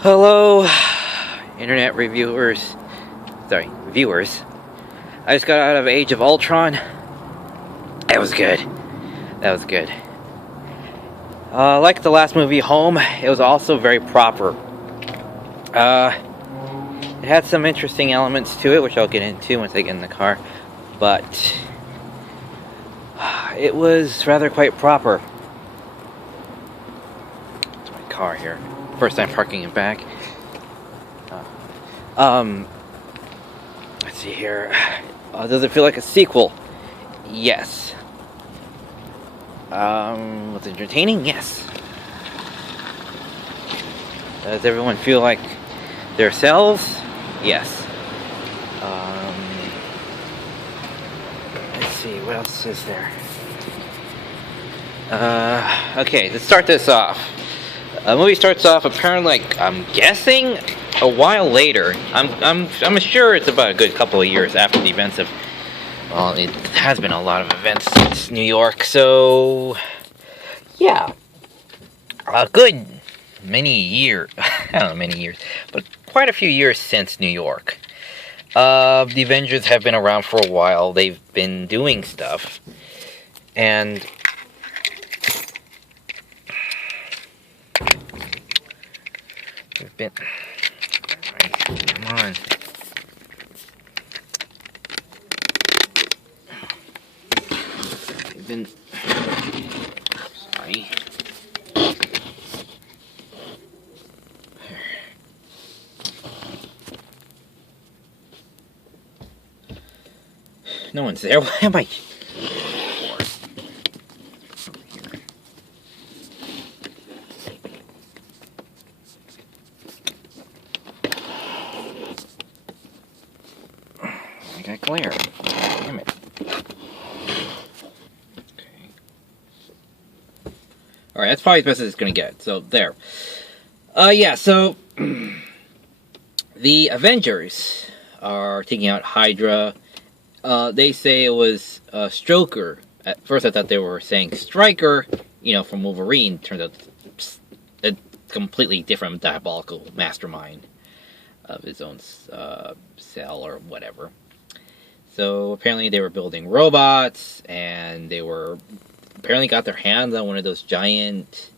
Hello, internet reviewers. Sorry, viewers. I just got out of Age of Ultron. That was good. That was good. Like the last movie, Home, it was also very proper. It had some interesting elements to it, which I'll get into once I get in the car. But it was rather quite proper. It's my car here. First time parking it back. Let's see here. Does it feel like a sequel? Yes. Was it entertaining? Yes. Does everyone feel like themselves? Yes. Let's see, what else is there? Okay, let's start this off. The movie starts off apparently, like, I'm guessing a while later. I'm sure it's about a good couple of years after the events of. Well, it has been a lot of events since New York, so yeah, a good many years. I don't know, many years, but quite a few years since New York. The Avengers have been around for a while. They've been doing stuff, and we've been. Right, come on. We've been. Sorry. No one's there. Why am I? I got glare. Damn it. Okay. Alright, that's probably as best as it's gonna get. So, there. Yeah, so. The Avengers are taking out Hydra. They say it was Stroker. At first I thought they were saying Stryker, from Wolverine. Turns out it's a completely different diabolical mastermind of his own cell or whatever. So apparently they were building robots, and they were apparently got their hands on one of those giant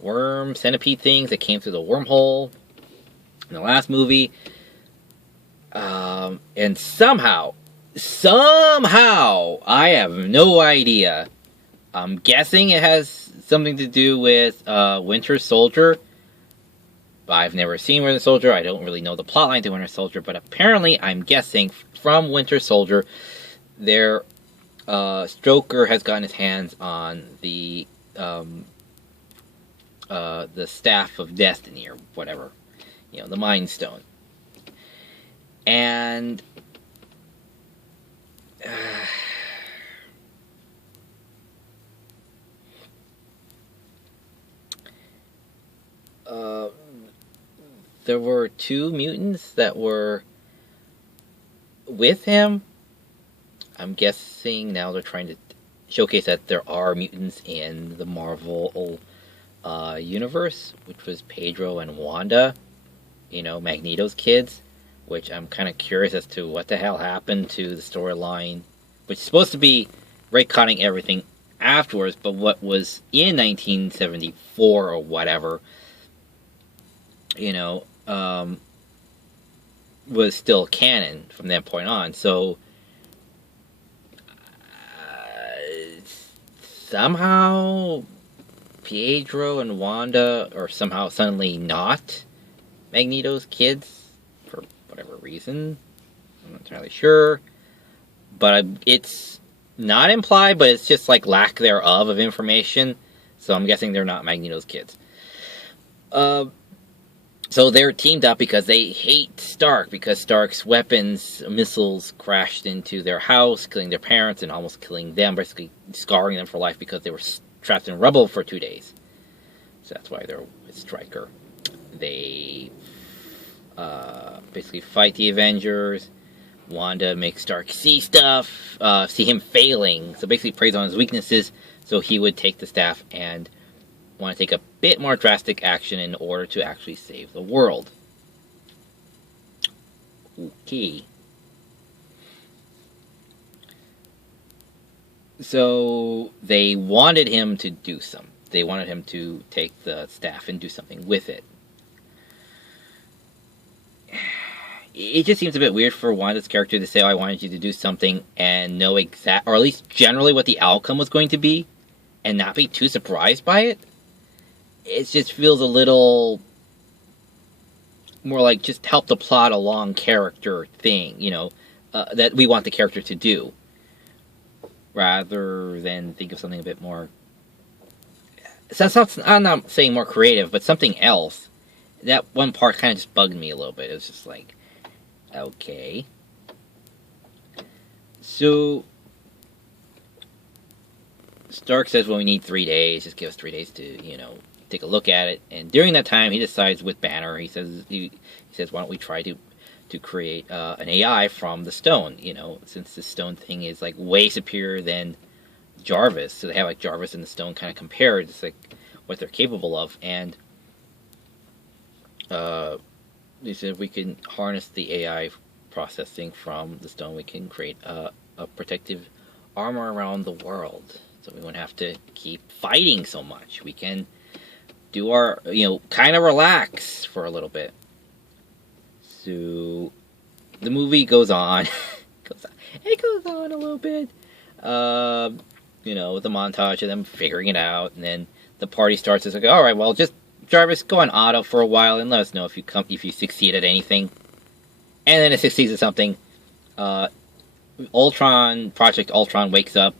worm centipede things that came through the wormhole in the last movie. And somehow, I have no idea. I'm guessing it has something to do with Winter Soldier. I've never seen Winter Soldier. I don't really know the plotline to Winter Soldier, but apparently, I'm guessing from Winter Soldier, their Stroker has gotten his hands on the Staff of Destiny or whatever, the Mind Stone, and there were two mutants that were with him. I'm guessing now they're trying to showcase that there are mutants in the Marvel universe, which was Pedro and Wanda, Magneto's kids, which I'm kind of curious as to what the hell happened to the storyline, which is supposed to be retconning everything afterwards, but what was in 1974 or whatever, was still canon from that point on. So somehow Pietro and Wanda are somehow suddenly not Magneto's kids for whatever reason. I'm not entirely sure, but it's not implied, but it's just like lack thereof of information. So I'm guessing they're not Magneto's kids. So they're teamed up because they hate Stark, because Stark's missiles crashed into their house, killing their parents and almost killing them, basically scarring them for life because they were trapped in rubble for 2 days. So that's why they're with Stryker. They basically fight the Avengers. Wanda makes Stark see stuff, see him failing. So basically preys on his weaknesses, so he would take the staff and want to take a bit more drastic action in order to actually save the world. Okay. So they wanted him to do some. They wanted him to take the staff and do something with it. It just seems a bit weird for Wanda's character to say, "Oh, I wanted you to do something," and know exact, or at least generally what the outcome was going to be, and not be too surprised by it. It just feels a little more like just help the plot along character thing, that we want the character to do, rather than think of something a bit more. So I'm not saying more creative, but something else. That one part kind of just bugged me a little bit. It was just like, okay. So Stark says, well, we need 3 days. Just give us 3 days to, take a look at it. And during that time, he decides with Banner, he says, why don't we try to create an AI from the stone, since the stone thing is like way superior than Jarvis. So they have like Jarvis and the stone kind of compared. It's like what they're capable of. And they said if we can harness the AI processing from the stone, we can create a protective armor around the world. So we won't have to keep fighting so much. We can do our, kind of relax for a little bit. So the movie goes on. It goes on a little bit. With the montage of them figuring it out. And then the party starts. It's like, all right, well, just Jarvis, go on auto for a while and let us know if you succeed at anything. And then it succeeds at something. Project Ultron wakes up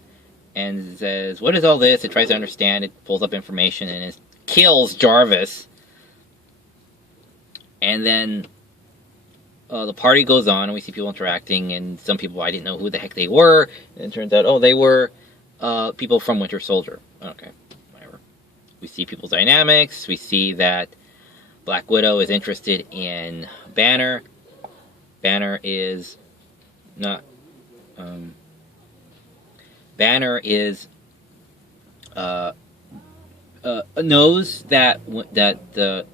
and says, what is all this? It tries to understand. It pulls up information and it kills Jarvis. And then the party goes on and we see people interacting, and some people, I didn't know who the heck they were. And it turns out, they were people from Winter Soldier. Okay, whatever. We see people's dynamics. We see that Black Widow is interested in Banner. Banner is not... Banner is knows that the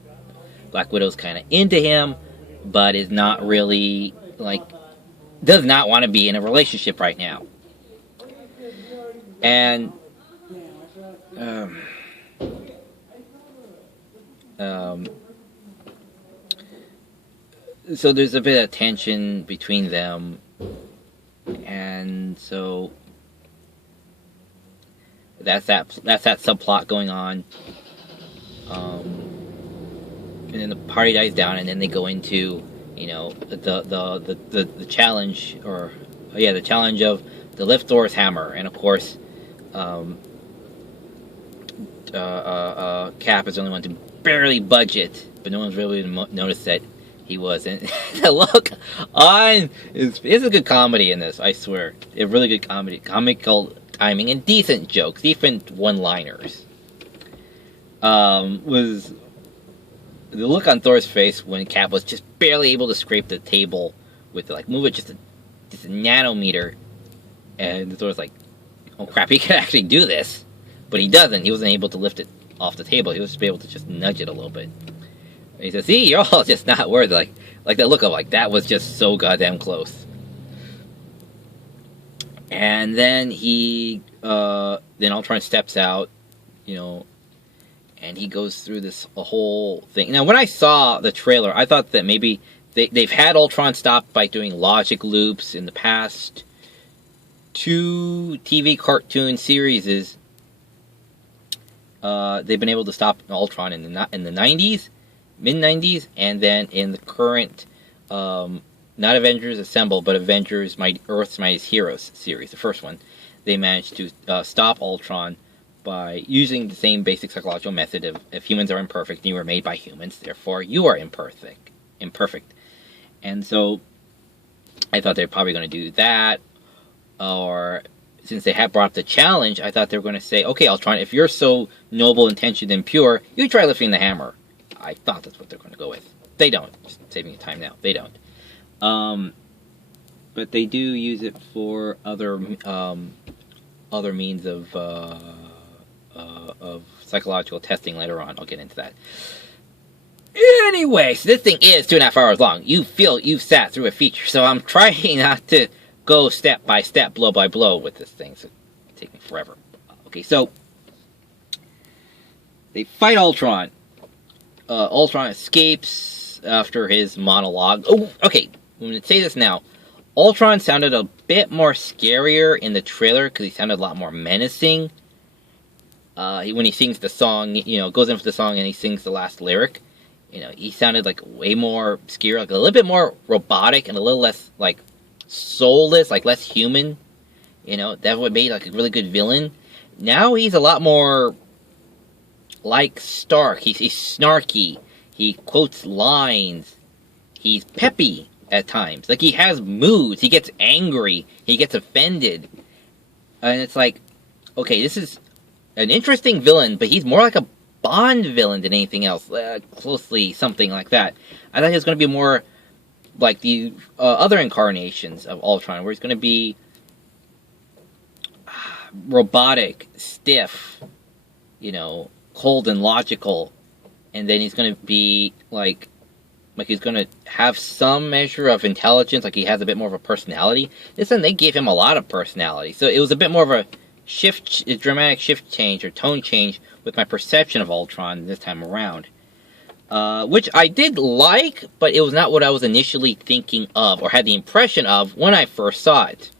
Black Widow's kind of into him, but is not really, does not want to be in a relationship right now. And so there's a bit of tension between them, and so that's that subplot going on. And then the party dies down, and then they go into, the challenge, the challenge of the lift Thor's hammer, and of course, Cap is the only one to barely budge it, but no one's really noticed that he was. And the look on it's a good comedy in this, I swear. A really good comedy, comical timing, and decent jokes, decent one-liners. Was the look on Thor's face when Cap was just barely able to scrape the table with move it just a nanometer, and Thor's like, oh crap, he can actually do this, but he doesn't. He wasn't able to lift it off the table. He was just able to just nudge it a little bit. And he says, see, you're all just not worth it. Like that look of that was just so goddamn close. And then then Ultron steps out, and he goes through this whole thing. Now, when I saw the trailer, I thought that maybe they've had Ultron stop by doing logic loops in the past 2 TV cartoon series. They've been able to stop Ultron in the 90s, mid-90s, and then in the current, not Avengers Assemble, but Avengers Earth's Mightiest Heroes series, the first one. They managed to stop Ultron by using the same basic psychological method of if humans are imperfect and you were made by humans, therefore you are imperfect. And so I thought they were probably going to do that, or since they had brought up the challenge, I thought they were going to say, okay, Ultron, if you're so noble intentioned and pure, you try lifting the hammer. I thought that's what they're going to go with. They don't. Just saving you time now. They don't. But they do use it for other means of of psychological testing later on. I'll get into that. Anyway, so this thing is 2.5 hours long. You feel you've sat through a feature, so I'm trying not to go step by step, blow by blow with this thing. So it'll take me forever. Okay, so they fight Ultron. Ultron escapes after his monologue. Oh, okay. I'm going to say this now. Ultron sounded a bit more scarier in the trailer because he sounded a lot more menacing. When he sings the song, goes in for the song and he sings the last lyric. He sounded like way more scary, like a little bit more robotic and a little less like soulless, like less human. That would make like a really good villain. Now he's a lot more like Stark. He's snarky. He quotes lines. He's peppy at times. Like he has moods. He gets angry. He gets offended. And it's like, okay, this is an interesting villain, but he's more like a Bond villain than anything else. Closely something like that. I thought he was going to be more like the other incarnations of Ultron, where he's going to be robotic, stiff, cold and logical, and then he's going to be like he's going to have some measure of intelligence, like he has a bit more of a personality. This time they gave him a lot of personality, so it was a bit more of a dramatic shift change or tone change with my perception of Ultron this time around. Which I did like, but it was not what I was initially thinking of, or had the impression of when I first saw it.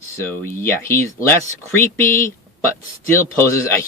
So yeah, he's less creepy, but still poses a huge